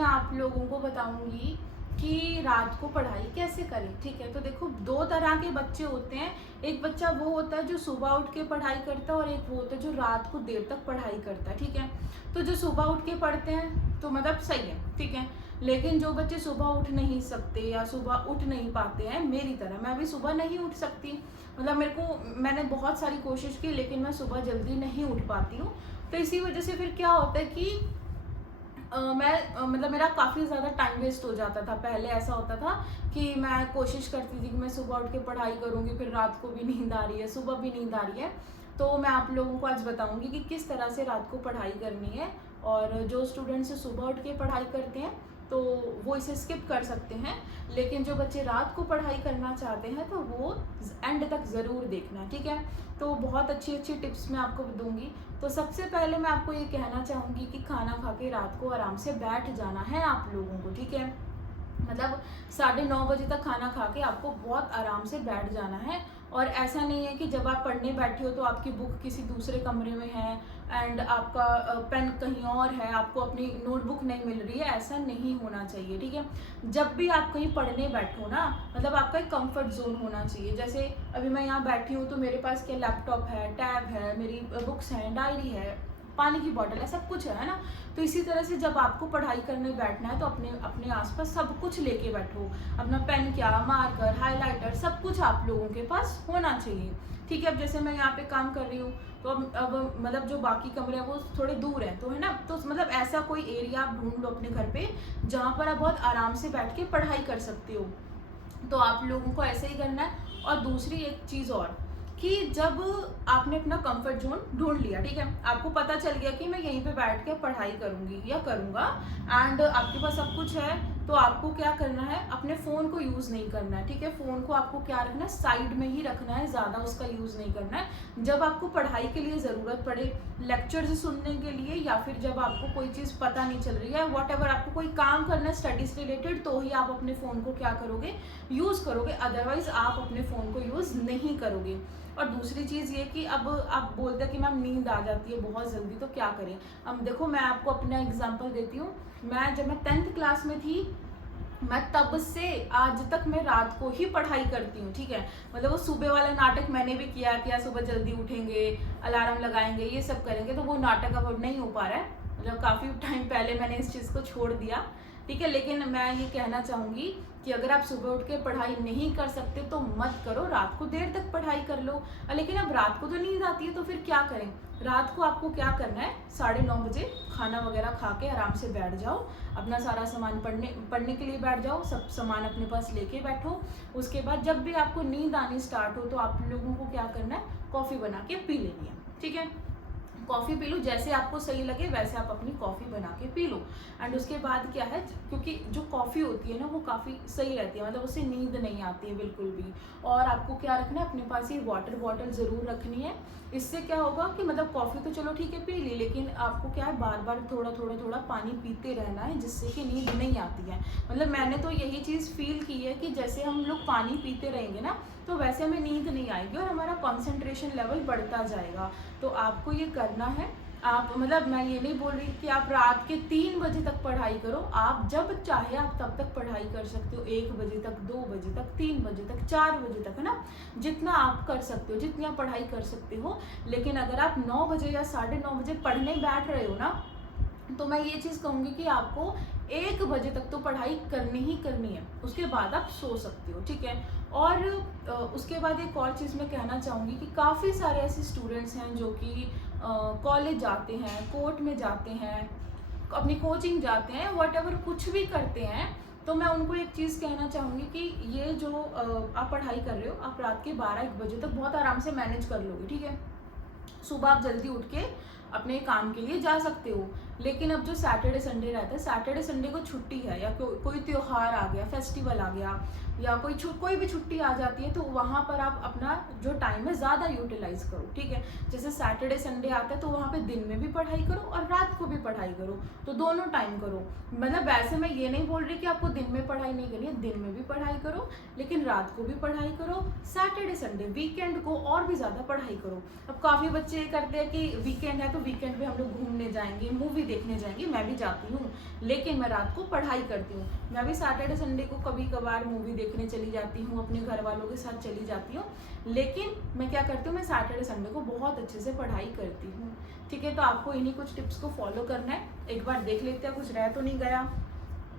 मैं आप लोगों को बताऊंगी कि रात को पढ़ाई कैसे करें। ठीक है, तो देखो दो तरह के बच्चे होते हैं। एक बच्चा वो होता है जो सुबह उठ के पढ़ाई करता है और एक वो होता है जो रात को देर तक पढ़ाई करता है। ठीक है, तो जो सुबह उठ के पढ़ते हैं तो मतलब सही है, ठीक है। लेकिन जो बच्चे सुबह उठ नहीं सकते या सुबह उठ नहीं पाते हैं, मेरी तरह मैं भी सुबह नहीं उठ सकती, मतलब मैंने बहुत सारी कोशिश की लेकिन मैं सुबह जल्दी नहीं उठ पाती हूँ। तो इसी वजह से फिर क्या होता है कि मतलब मेरा काफ़ी ज़्यादा टाइम वेस्ट हो जाता था। पहले ऐसा होता था कि मैं कोशिश करती थी कि मैं सुबह उठ के पढ़ाई करूँगी, फिर रात को भी नींद आ रही है, सुबह भी नींद आ रही है। तो मैं आप लोगों को आज बताऊँगी कि किस तरह से रात को पढ़ाई करनी है। और जो स्टूडेंट्स सुबह उठ के पढ़ाई करते हैं तो वो इसे स्किप कर सकते हैं, लेकिन जो बच्चे रात को पढ़ाई करना चाहते हैं तो वो एंड तक ज़रूर देखना, ठीक है। तो बहुत अच्छी अच्छी टिप्स मैं आपको दूंगी। तो सबसे पहले मैं आपको ये कहना चाहूँगी कि खाना खा के रात को आराम से बैठ जाना है आप लोगों को, ठीक है। मतलब 9:30 बजे तक खाना खा के आपको बहुत आराम से बैठ जाना है। और ऐसा नहीं है कि जब आप पढ़ने बैठे हो तो आपकी बुक किसी दूसरे कमरे में है एंड आपका पेन कहीं और है, आपको अपनी नोटबुक नहीं मिल रही है, ऐसा नहीं होना चाहिए, ठीक है। जब भी आप कहीं पढ़ने बैठो ना, मतलब आपका एक कंफर्ट जोन होना चाहिए। जैसे अभी मैं यहाँ बैठी हूँ तो मेरे पास क्या लैपटॉप है, टैब है, मेरी बुक्स हैं, डायरी है, पानी की बॉटल है, सब कुछ है ना। तो इसी तरह से जब आपको पढ़ाई करने बैठना है तो अपने अपने आसपास सब कुछ लेके बैठो। अपना पेन क्या, मार्कर, हाइलाइटर, सब कुछ आप लोगों के पास होना चाहिए, ठीक है। अब जैसे मैं यहाँ पे काम कर रही हूँ तो अब मतलब जो बाकी कमरे हैं वो थोड़े दूर हैं, तो है ना, तो मतलब ऐसा कोई एरिया आप ढूंढ लो अपने घर पे जहाँ पर आप बहुत आराम से बैठ के पढ़ाई कर सकते हो। तो आप लोगों को ऐसे ही करना है। और दूसरी एक चीज़ और कि जब आपने अपना कंफर्ट जोन ढूंढ लिया, ठीक है, आपको पता चल गया कि मैं यहीं पे बैठ के पढ़ाई करूंगी या करूंगा एंड आपके पास सब कुछ है, तो आपको क्या करना है, अपने फ़ोन को यूज़ नहीं करना है, ठीक है। फ़ोन को आपको क्या रखना है, साइड में ही रखना है, ज़्यादा उसका यूज़ नहीं करना है। जब आपको पढ़ाई के लिए ज़रूरत पड़े, लेक्चर्स सुनने के लिए, या फिर जब आपको कोई चीज़ पता नहीं चल रही है, वॉट एवर आपको कोई काम करना है स्टडी से रिलेटेड, तो ही आप अपने फ़ोन को क्या करोगे, यूज़ करोगे, अदरवाइज़ आप अपने फ़ोन को यूज़ नहीं करोगे। और दूसरी चीज़ ये कि अब आप बोलते हैं कि मैम नींद आ जाती है बहुत जल्दी, तो क्या करें। अब देखो मैं आपको अपना एग्जांपल देती हूँ। जब मैं 10th क्लास में थी, मैं तब से आज तक मैं रात को ही पढ़ाई करती हूँ, ठीक है। मतलब वो सुबह वाला नाटक मैंने भी किया कि यार सुबह जल्दी उठेंगे, अलार्म लगाएंगे, ये सब करेंगे, तो वो नाटक अब नहीं हो पा रहा है। मतलब काफ़ी टाइम पहले मैंने इस चीज़ को छोड़ दिया, ठीक है। लेकिन मैं ये कहना चाहूँगी कि अगर आप सुबह उठ के पढ़ाई नहीं कर सकते तो मत करो, रात को देर तक पढ़ाई कर लो। लेकिन अब रात को तो नींद आती है तो फिर क्या करें। रात को आपको क्या करना है, 9:30 बजे खाना वगैरह खा के आराम से बैठ जाओ, अपना सारा सामान पढ़ने के लिए बैठ जाओ, सब सामान अपने पास लेके बैठो। उसके बाद जब भी आपको नींद आनी स्टार्ट हो तो आप लोगों को क्या करना है, कॉफ़ी बना के पी लेनी है, ठीक है। कॉफ़ी पी लो, जैसे आपको सही लगे वैसे आप अपनी कॉफ़ी बना के पी लो। एंड उसके बाद क्या है, क्योंकि जो कॉफ़ी होती है ना वो काफ़ी सही रहती है, मतलब उससे नींद नहीं आती है बिल्कुल भी। और आपको क्या रखना है, अपने पास ये वाटर बॉटल ज़रूर रखनी है। इससे क्या होगा कि मतलब कॉफ़ी तो चलो ठीक है पी ली, लेकिन आपको क्या है, बार बार थोड़ा थोड़ा थोड़ा पानी पीते रहना है, जिससे कि नींद नहीं आती है। मतलब मैंने तो यही चीज़ फील की है कि जैसे हम लोग पानी पीते रहेंगे ना तो वैसे हमें नींद नहीं आएगी और हमारा कंसंट्रेशन लेवल बढ़ता जाएगा। तो आपको ये करना है। आप मतलब मैं ये नहीं बोल रही कि आप रात के 3 बजे तक पढ़ाई करो, आप जब चाहे आप तब तक पढ़ाई कर सकते हो, 1 बजे तक, 2 बजे तक, 3 बजे तक, 4 बजे तक, है ना। जितना आप कर सकते हो, जितनी आप पढ़ाई कर सकते हो। लेकिन अगर आप 9 बजे या 9:30 बजे पढ़ने बैठ रहे हो ना, तो मैं ये चीज़ कहूँगी कि आपको 1 बजे तक तो पढ़ाई करनी ही करनी है, उसके बाद आप सो सकते हो, ठीक है। और उसके बाद एक और चीज़ मैं कहना चाहूँगी कि काफ़ी सारे ऐसे स्टूडेंट्स हैं जो कि कॉलेज जाते हैं, कोर्ट में जाते हैं, अपनी कोचिंग जाते हैं, वट एवर कुछ भी करते हैं। तो मैं उनको एक चीज़ कहना चाहूँगी कि ये जो आप पढ़ाई कर रहे हो, आप रात के 12-1 बजे तक बहुत आराम से मैनेज कर लोगे, ठीक है। सुबह आप जल्दी उठ के अपने काम के लिए जा सकते हो। लेकिन अब जो सैटरडे संडे रहता है, सैटरडे संडे को छुट्टी है या कोई त्योहार आ गया, फेस्टिवल आ गया, या कोई भी छुट्टी आ जाती है, तो वहाँ पर आप अपना जो टाइम है ज़्यादा यूटिलाइज करो, ठीक है। जैसे सैटरडे संडे आता है तो वहाँ पे दिन में भी पढ़ाई करो और रात को भी पढ़ाई करो, तो दोनों टाइम करो। मतलब वैसे मैं ये नहीं बोल रही कि आपको दिन में पढ़ाई नहीं करनी है, दिन में भी पढ़ाई करो, लेकिन रात को भी पढ़ाई करो। सैटरडे संडे वीकेंड को और भी ज़्यादा पढ़ाई करो। अब काफ़ी बच्चे ये करते हैं कि वीकेंड है तो वीकेंड पे हम लोग घूमने जाएंगे, मूवी देखने जाएंगे, मैं भी जाती हूँ, लेकिन मैं रात को पढ़ाई करती हूँ। मैं भी सैटरडे संडे को कभी कभार मूवी देखने चली जाती हूँ, अपने घर वालों के साथ चली जाती हूँ, लेकिन मैं क्या करती हूँ, मैं सैटरडे संडे को बहुत अच्छे से पढ़ाई करती हूँ। ठीक है, तो आपको इन्हीं कुछ टिप्स को फॉलो करना है। एक बार देख लेते हैं कुछ रह तो नहीं गया।